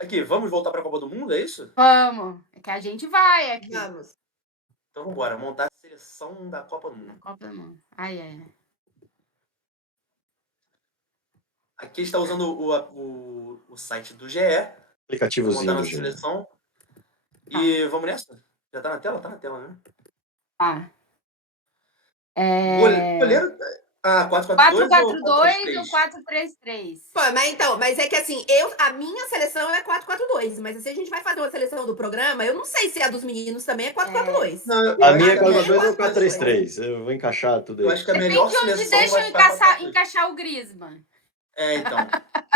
Aqui, vamos voltar pra Copa do Mundo, é isso? Vamos, é que a gente vai aqui. Vamos. Então vamos embora, montar a seleção da Copa do Na Mundo. Copa do Mundo. Ai. Aqui está usando o site do GE, pra Aplicativozinho montar do nossa GE. seleção. E vamos nessa? Já tá na tela? Tá na tela, né? Tá. Goleiro. 4-4-2 ou 4-4-2 ou 4-3-3? 4-3-3? Pô, mas é que assim, a minha seleção é 4-4-2, mas se a gente vai fazer uma seleção do programa, eu não sei se a dos meninos também é 4-4-2. A minha é acho que 4-4-2 ou a 4-3-3. Eu vou encaixar tudo Eu aí. acho que a melhor Depende de onde seleção deixam vai ficar 4-4-2. encaixar o Griezmann. É, então.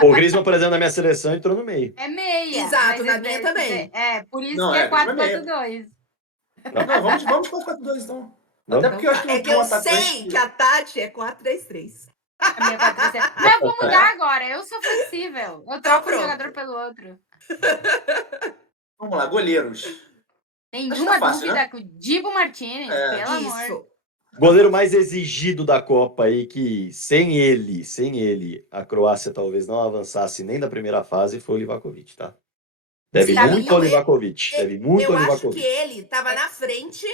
O Griezmann, por exemplo, na minha seleção entrou no meio. É meia. Exato, mas na minha também. Por isso Não, que é Griezmann é meia. 4-4-2. Não, vamos 4-4-2 então. Vamos? Até porque eu acho que não É que tem um eu atacante. sei que a Tati é 4-3-3. A minha 4-3-3. Mas eu vou mudar agora. Eu sou flexível. Eu troco um jogador pelo outro. Vamos lá, goleiros. Nenhuma fácil, dúvida né? com o Dibu Martínez, pelo amor. Isso. Goleiro mais exigido da Copa aí, que sem ele, a Croácia talvez não avançasse nem da primeira fase, foi o Livakovic, tá? Deve Sim, muito não, ao Livakovic. Deve muito Eu ao acho que Livakovic. ele tava na frente.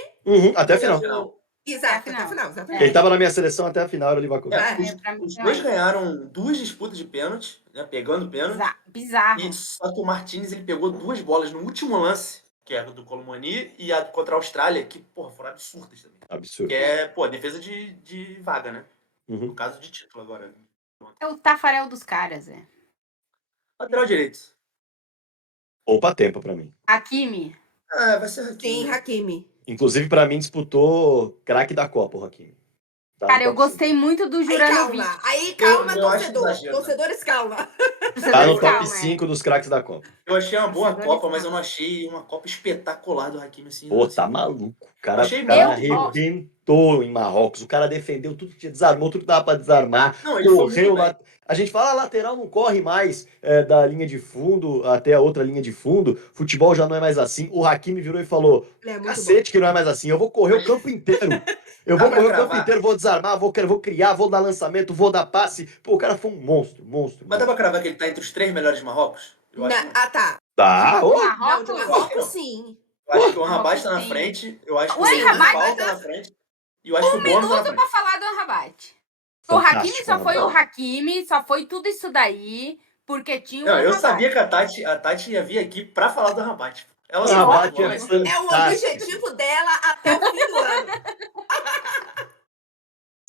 Até a final. Exato, até a final, exatamente. Ele tava na minha seleção até a final, era o Livakovic. Os dois ganharam 2 disputas de pênalti, né, pegando pênalti. Bizarro. E só que o Martínez ele pegou 2 bolas no último lance, que é a do Colomani, e a contra a Austrália, que, porra, foram absurdas também. Absurdo. Que é, defesa de vaga, né? Uhum. No caso de título agora. É o Tafarel dos caras, Lateral direito. Poupa tempo pra mim. Hakimi. Vai ser Hakimi. Sim, Hakimi. Inclusive, pra mim, disputou craque da Copa, o Hakimi. Cara, eu gostei muito do Juranovic. Aí calma, Eu acho torcedor. exagero, Torcedores, calma. Tá no top 5 dos craques da Copa. Eu achei uma boa Torcedores, Copa, mas eu calma. não achei uma Copa espetacular do Hakimi assim. Pô, assim. tá maluco. O cara Achei meio, ó. arrebentou em Marrocos. O cara defendeu tudo que tinha, desarmou tudo que dava pra desarmar. Não, ele foi Correu muito lá. A gente fala, lateral não corre mais da linha de fundo até a outra linha de fundo. Futebol já não é mais assim. O Hakimi virou e falou, Ele é muito cacete que não é mais assim. Eu vou correr o campo inteiro. Eu Dá vou pra correr o campo cravar? inteiro, vou desarmar, vou criar, vou dar lançamento, vou dar passe. Pô, o cara foi um monstro. Mas dá pra cravar que ele tá entre os 3 melhores de Marrocos? Eu acho que não. Tá. Tá, O ô, Não, de Marrocos? Marrocos, sim. Eu acho que o Marrocos Rabat tá na tem. frente. Eu acho que O o Amrabat Fall tá na frente. E eu acho que o Gomes tá na Minuto frente. pra falar do Amrabat. O fantástico, Hakimi só foi o Amrabat. Hakimi, só foi tudo isso daí, porque tinha o Não, eu Amrabat. sabia que a Tati ia vir aqui pra falar do Rabat. Ela O sabe Rabat futebol, é né? fantástico. É o objetivo dela até o fim do ano.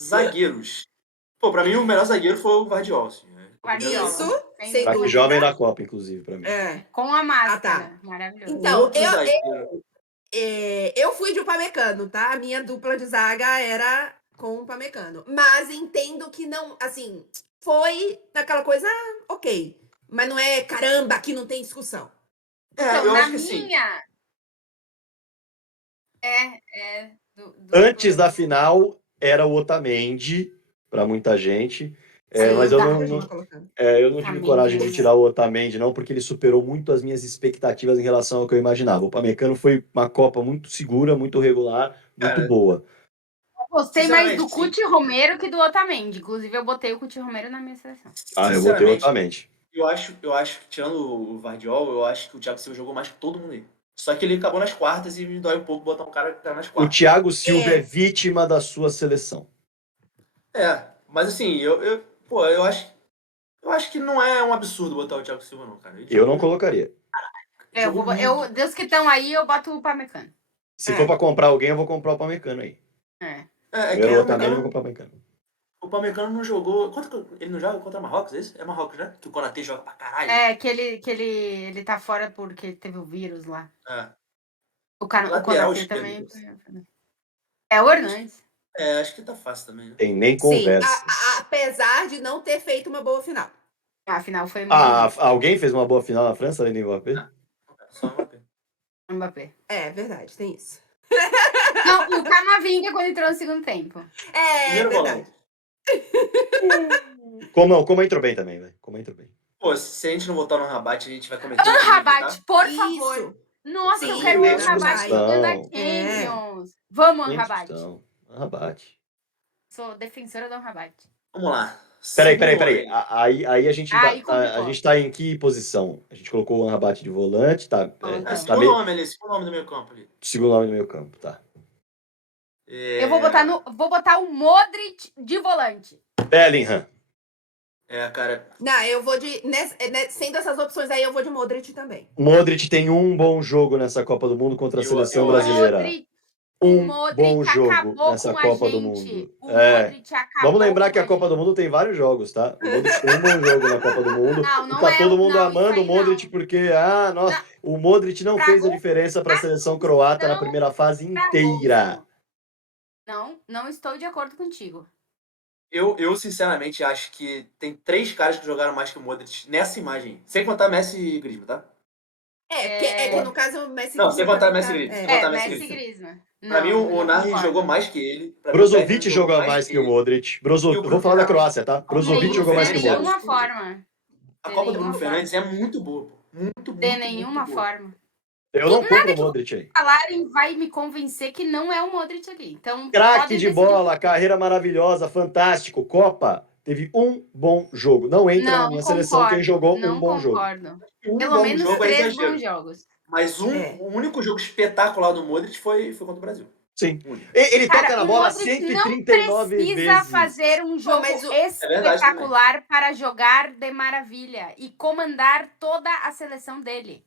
Zagueiros. Pô, pra mim o melhor zagueiro foi o Guardiola. Assim, né? Guardiola. Isso, Sem sem Craque dúvida. jovem da Copa, inclusive, pra mim. Com a máscara. tá. Maravilhoso. Então, Outro zagueiro. eu fui de Upamecano, tá? A minha dupla de zaga era com o Upamecano. Mas entendo que não, assim, foi naquela coisa, ok. Mas não é, caramba, aqui não tem discussão. Então, eu na acho que sim. minha... Antes da final, era o Otamendi, pra muita gente. Mas eu não tive coragem de tirar o Otamendi, não, porque ele superou muito as minhas expectativas em relação ao que eu imaginava. O Upamecano foi uma Copa muito segura, muito regular, muito boa. Eu gostei mais do Cuti Romero que do Otamendi. Inclusive, eu botei o Cuti Romero na minha seleção. Eu botei o Otamendi. Eu acho que, tirando o Guardiola, eu acho que o Thiago Silva jogou mais que todo mundo aí. Só que ele acabou nas quartas e me dói um pouco botar um cara que tá nas quartas. O Thiago Silva é vítima da sua seleção. Mas assim, eu acho que não é um absurdo botar o Thiago Silva, não, cara. Eu não colocaria. Dos que estão aí, eu boto o Upamecano. Se for pra comprar alguém, eu vou comprar o Upamecano aí. Eu também vou comprar o Upamecano. O Upamecano não jogou... Ele não joga contra Marrocos, é isso? É Marrocos, né? Que o Konaté joga pra caralho. Que ele tá fora porque teve o vírus lá. O Lateral Konaté também... É o Hernandes. Acho que tá fácil também, né? Tem nem conversa. Sim, apesar de não ter feito uma boa final. A final foi muito... Alguém fez uma boa final na França, além do Mbappé? Só o Mbappé. Mbappé. É verdade, tem isso. Não, o Camavinga quando entrou no segundo tempo. É verdade. Como entrou bem também, velho. Como entrou bem. Pô, se a gente não votar no Rabat, a gente vai cometer... Rabat, por Isso. favor. Nossa, Sim, eu quero o Rabat jogando a discussão. Champions. Vamos, Rabat. Rabat. Sou defensora do Rabat. Vamos lá. Peraí. Aí a gente complicou. tá em que posição? A gente colocou o Amrabat de volante, tá? Segundo nome do meio campo ali. Segundo nome do meio campo, tá. Eu vou botar o Modric de volante. Bellingham. Cara. Não, eu vou sendo essas opções aí, eu vou de Modric também. Modric tem um bom jogo nessa Copa do Mundo contra a seleção brasileira. Um bom jogo nessa Copa do Mundo. Vamos lembrar que a Copa do Mundo tem vários jogos, tá? O Modric tem um bom jogo na Copa do Mundo. Não Tá todo mundo amando o Modric porque, nossa, o Modric não fez a diferença para a seleção croata na primeira fase inteira. Não estou de acordo contigo. Eu sinceramente acho que tem 3 caras que jogaram mais que o Modric nessa imagem. Sem contar Messi e Griezmann, tá? Que no caso o Messi... Não, sem contar Messi e Griezmann. Messi e Griezmann. Pra mim, o Narri jogou mais que ele. Brozovic jogou mais que o Modric. Vou falar da Croácia, tá? Brozovic jogou mais que o Modric. De nenhuma forma. A Copa do Bruno Fernandes é muito boa. Muito boa. De nenhuma forma. Eu não compro o Modric aí. Falarem vai me convencer que não é o Modric ali. Então, craque de bola, carreira maravilhosa, fantástico. Copa, teve um bom jogo. Não entra na minha seleção quem jogou um bom jogo. Pelo menos 3 bons jogos. Mas o único jogo espetacular do Modric foi contra o Brasil. Sim. Ele toca na bola 139 vezes. Não precisa fazer um jogo espetacular para jogar de maravilha e comandar toda a seleção dele.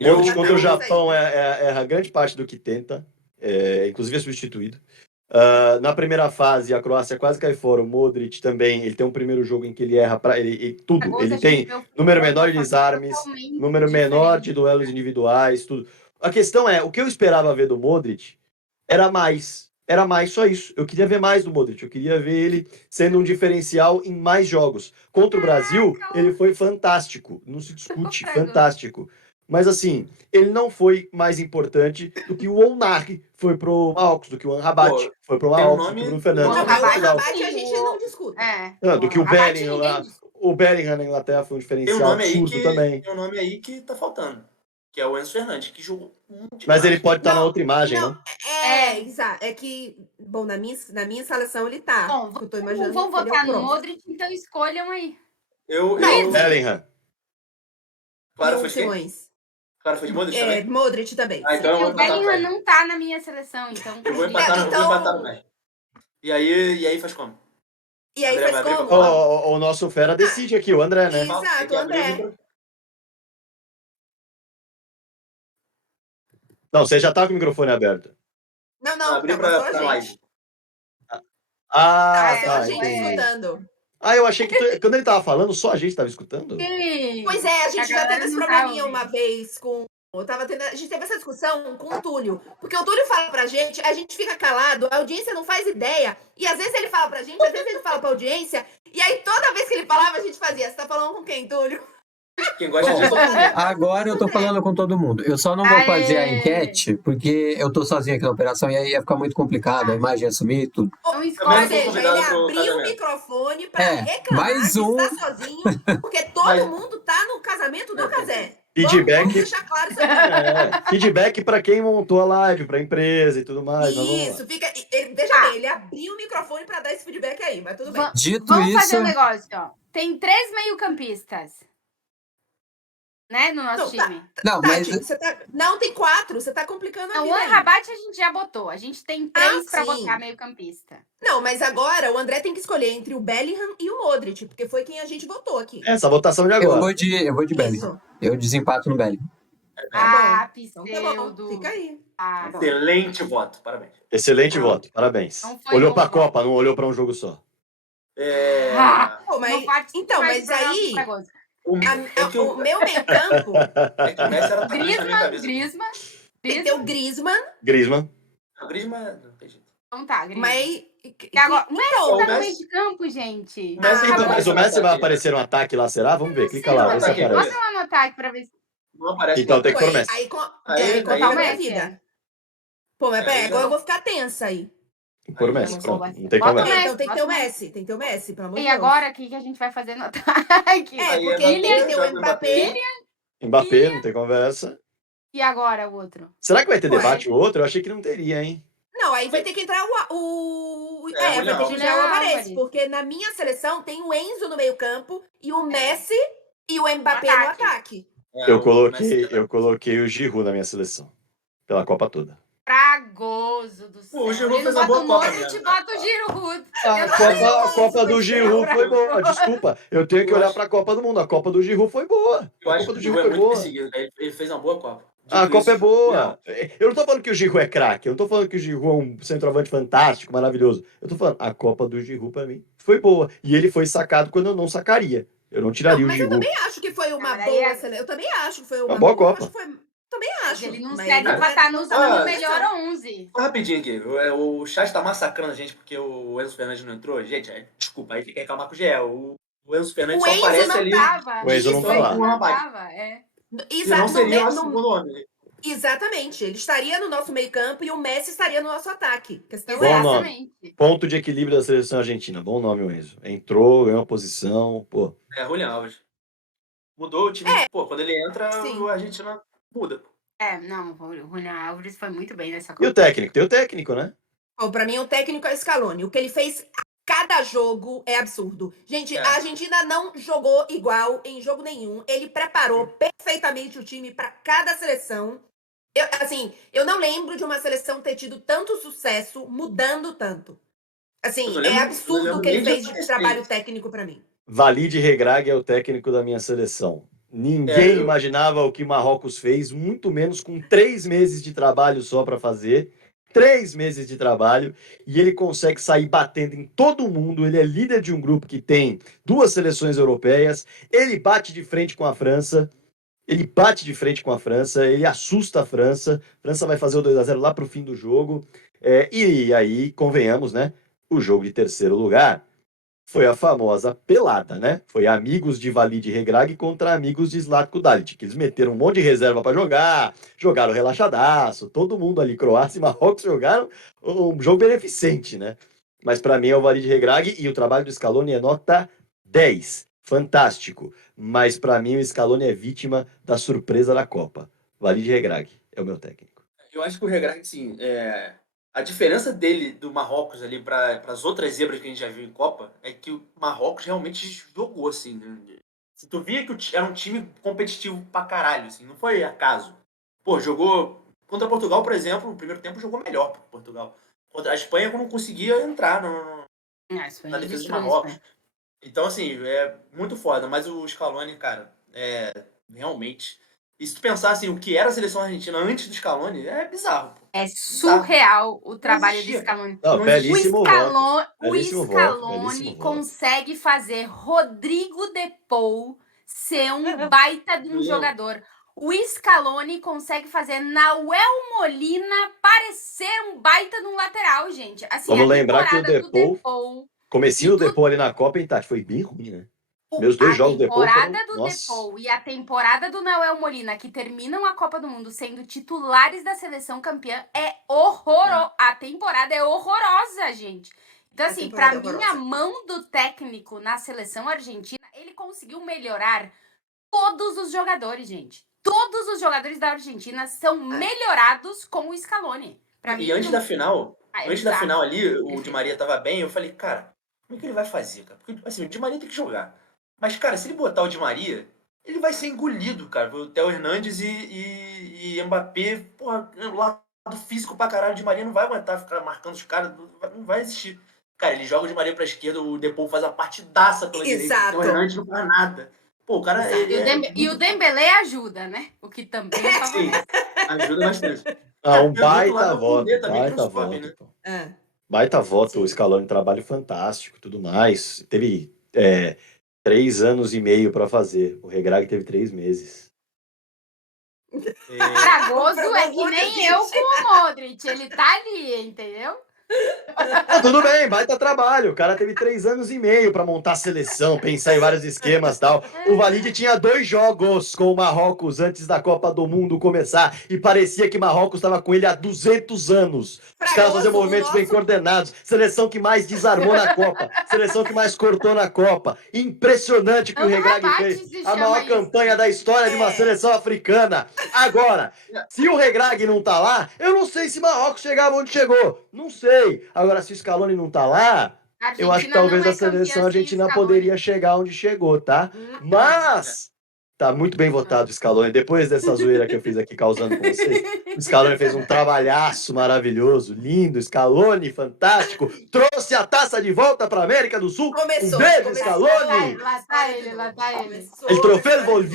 Modric contra o Japão erra grande parte do que tenta, inclusive é substituído. Na primeira fase, a Croácia quase cai fora. O Modric também, ele tem um primeiro jogo em que ele erra tudo. Ele tem número menor de desarmes, número menor de duelos individuais, tudo. A questão é, o que eu esperava ver do Modric era mais. Era mais só isso. Eu queria ver mais do Modric. Eu queria ver ele sendo um diferencial em mais jogos. Contra o Brasil, ele foi fantástico. Não se discute, fantástico. Mas assim, ele não foi mais importante do que o Onari foi pro Marrocos, do que o Amrabat foi pro Marrocos, do que o Bruno Fernandes. O Amrabat a gente não discute. Do que o Bellingham lá. O Bellingham na Inglaterra foi um diferencial absurdo também. Tem um nome aí que tá faltando, que é o Enzo Fernandes, que jogou muito. Mas ele pode estar na outra imagem, não? Exato. É que, bom, na minha seleção ele tá. Bom, eu tô imaginando. Vão votar no Modric, então escolham aí. Bellingham. Claro, foi Simões. Claro, foi de Modric também? Modric também. Então o Bellingham não tá na minha seleção, então... Eu vou empatar no Messi. E aí faz como? E aí faz como? O nosso fera decide aqui, o André, né? Exato, o André. Não, você já tá com o microfone aberto. Não, abri pra live. A gente escutando. Eu achei que quando ele tava falando, só a gente tava escutando. Pois é, a gente já teve esse probleminha uma vez com... A gente teve essa discussão com o Túlio. Porque o Túlio fala pra gente, a gente fica calado, a audiência não faz ideia. E às vezes ele fala pra gente, às vezes ele fala pra audiência. E aí toda vez que ele falava, a gente fazia. Você tá falando com quem, Túlio? Quem gosta de Agora eu tô falando com todo mundo. Eu só não vou fazer a enquete, porque eu tô sozinho aqui na operação e aí ia ficar muito complicado, a imagem ia sumir tudo. Ou seja, ele abriu o microfone pra reclamar que está sozinho, porque todo mundo tá no casamento do Casé. Feedback, vamos deixar claro isso aqui. Feedback pra quem montou a live, pra empresa e tudo mais. Isso, fica. Veja bem, ele abriu o microfone pra dar esse feedback aí, mas tudo bem. Vamos fazer um negócio, ó. Tem 3 meio-campistas. Né, no nosso time. Não, mas... Não, tem 4. Você tá complicando a vida. O Amrabat a gente já botou. A gente tem 3 pra botar meio-campista. Não, mas agora o André tem que escolher entre o Bellingham e o Modric, porque foi quem a gente votou aqui. Essa votação de agora. Eu vou de Bellingham. Eu desempato no Bellingham. Pseudo. Então, tá bom. Fica aí. Excelente voto, parabéns. Excelente voto, parabéns. Olhou pra Copa, não olhou pra um jogo só. Então, mas aí... O meu meio campo... Griezmann. Tem que ter o Griezmann. O Griezmann não tem jeito. Então tá, Griezmann. Mas... Agora, o Messi tá no meio de campo, gente. Mas o Messi vai aparecer no ataque lá, será? Vamos ver, clica lá. Bota lá no ataque pra ver se... Não aparece. Então tem que pôr o Messi. Aí contar a minha vida. Pô, mas peraí, agora eu vou ficar tensa aí. Tem que pôr o Messi, pronto. Não tem conversa. Então tem que ter o Messi. Tem que ter o Messi, pelo amor de Deus. E agora, o que a gente vai fazer no ataque? Porque ele tem o Mbappé. Mbappé, não tem conversa. E agora o outro? Será que vai ter debate o outro? Eu achei que não teria, hein? Não, aí vai ter que entrar vai ter que Julián entrar o Alvarez, Álvares. porque na minha seleção tem o Enzo no meio-campo e o Messi e o Mbappé no ataque. ataque. Eu coloquei o Giroud na minha seleção. Pela Copa toda. Fragoso do céu. O Giroud Ele fez não uma bota boa o Copa Modric, mesmo. bota o Giroud. A Copa do Giroud foi boa. Desculpa, eu tenho que Eu olhar acho- pra Copa do Mundo. A Copa do Giroud foi boa. Eu A acho Copa que do o Giroud Giroud é foi muito boa. perseguido, cara. Ele fez uma boa Copa. A Dito Copa é isso, boa. não. Eu não tô falando que o Giroud é craque. Eu não tô falando que o Giroud é um centroavante fantástico, maravilhoso. Eu tô falando, a Copa do Giroud pra mim foi boa. E ele foi sacado quando eu não sacaria. Eu não tiraria Não, o mas eu Giroud. também acho que foi uma mas aí boa é- seleção. Eu também acho que foi Uma uma boa boa. Copa. Acho que foi... Também Mas acho. ele não Mas serve ele pra estar não no tava na melhor seleção. 11. Só rapidinho aqui. O chat tá massacrando a gente porque o Enzo Fernandes não entrou. Gente, desculpa, aí tem que reclamar com o Giel. O Enzo Fernandes O só Enzo aparece não ali. Tava. O Enzo não Isso tá aí, lá. com o Rabat. Tava, Se não seria o nosso no, segundo homem. Exatamente. Ele estaria no nosso meio-campo e o Messi estaria no nosso ataque. A questão Bom é essa. nome. Exatamente. Ponto de equilíbrio da seleção argentina. Bom nome, o Enzo. Entrou, ganhou uma posição. Pô. Julián Álvares. Mudou o time. Pô, quando ele entra, Sim. a Argentina muda. Não, o Julián Álvares foi muito bem nessa Copa. E o técnico? Tem o técnico, né? Bom, pra mim, o técnico é o Scaloni. O que ele fez a cada jogo é absurdo. Gente, a Argentina não jogou igual em jogo nenhum. Ele preparou perfeitamente o time pra cada seleção. Eu não lembro de uma seleção ter tido tanto sucesso mudando tanto. Assim, é absurdo o que ele fez de trabalho técnico pra mim. Walid Regragui é o técnico da minha seleção. Ninguém imaginava o que Marrocos fez, muito menos com 3 meses de trabalho só para fazer. 3 meses de trabalho, e ele consegue sair batendo em todo mundo. Ele é líder de um grupo que tem 2 seleções europeias. Ele bate de frente com a França. Ele assusta a França. A França vai fazer o 2-0 lá pro fim do jogo. E aí, convenhamos, né? O jogo de terceiro lugar foi a famosa pelada, né? Foi amigos de Walid Regragui contra amigos de Zlatko Dalic, que eles meteram um monte de reserva para jogar, jogaram relaxadaço, todo mundo ali, Croácia e Marrocos, jogaram um jogo beneficente, né? Mas para mim é o Walid Regragui e o trabalho do Scaloni é nota 10. Fantástico. Mas para mim o Scaloni é vítima da surpresa da Copa. Walid Regragui é o meu técnico. Eu acho que o Regragui, assim, a diferença dele do Marrocos ali para as outras zebras que a gente já viu em Copa é que o Marrocos realmente jogou, assim. Né? Tu via que era um time competitivo pra caralho, assim, não foi acaso. Pô, jogou contra Portugal, por exemplo, no primeiro tempo jogou melhor pro Portugal. Contra a Espanha, não conseguia entrar na defesa de Marrocos. Então, assim, é muito foda, mas o Scaloni, cara, realmente... E se tu pensar assim, o que era a seleção argentina antes do Scaloni, é bizarro. Pô. É surreal o trabalho do Scaloni. Não, belíssimo o Scaloni consegue fazer Rodrigo de Paul ser um baita de um jogador. O Scaloni consegue fazer Nahuel Molina parecer um baita de um lateral, gente. Assim, vamos lembrar que o Depou, comecinho do Depou ali na Copa, hein, Tati? Foi bem ruim, né? Meus 2 jogos do Depou foram... A temporada do Depou e a temporada do Nahuel Molina, que terminam a Copa do Mundo sendo titulares da seleção campeã, é horrorosa. A temporada é horrorosa, gente. Então, assim, pra mim, a mão do técnico na seleção argentina, ele conseguiu melhorar todos os jogadores, gente. Todos os jogadores da Argentina são melhorados com o Scaloni. Pra mim, antes da final, ali, o Di Maria tava bem, eu falei, cara, como é que ele vai fazer, cara? Porque, assim, o Di Maria tem que jogar. Mas, cara, se ele botar o Di Maria, ele vai ser engolido, cara. O Theo Hernandes e Mbappé, porra, lado físico pra caralho, o Di Maria não vai aguentar ficar marcando os caras, não vai existir. Cara, ele joga o Di Maria pra esquerda, o Depou faz a partidaça pela direita, o Theo Hernandes não faz nada. Pô, o cara... E o Dembélé ajuda, né? O que também favorece. Ajuda bastante. Um baita voto, baita voto, o Scaloni, trabalho fantástico, tudo mais. Teve 3 anos e meio para fazer. O Regragui teve 3 meses. Fragoso é que nem eu com o Modric. Ele tá ali, entendeu? Tudo bem, baita trabalho. O cara teve 3 anos e meio para montar a seleção, pensar em vários esquemas e tal. O Walid tinha 2 jogos com o Marrocos antes da Copa do Mundo começar e parecia que Marrocos estava com ele há 200 anos. Os caras faziam movimentos bem coordenados. Seleção que mais desarmou na Copa. Seleção que mais cortou na Copa. Impressionante o que o Regragui fez. A maior campanha da história de uma seleção africana. Agora, se o Regragui não tá lá, eu não sei se Marrocos chegava onde chegou. Não sei. Agora, se o Scaloni não tá lá, eu acho que talvez a seleção argentina poderia chegar onde chegou, tá? Mas tá muito bem votado o Scaloni. Depois dessa zoeira que eu fiz aqui causando com vocês, o Scaloni fez um trabalhaço maravilhoso, lindo. Scaloni, fantástico. Trouxe a taça de volta para América do Sul. Um beijo, Scaloni. Lá tá ele. Começou. El troféu volvió.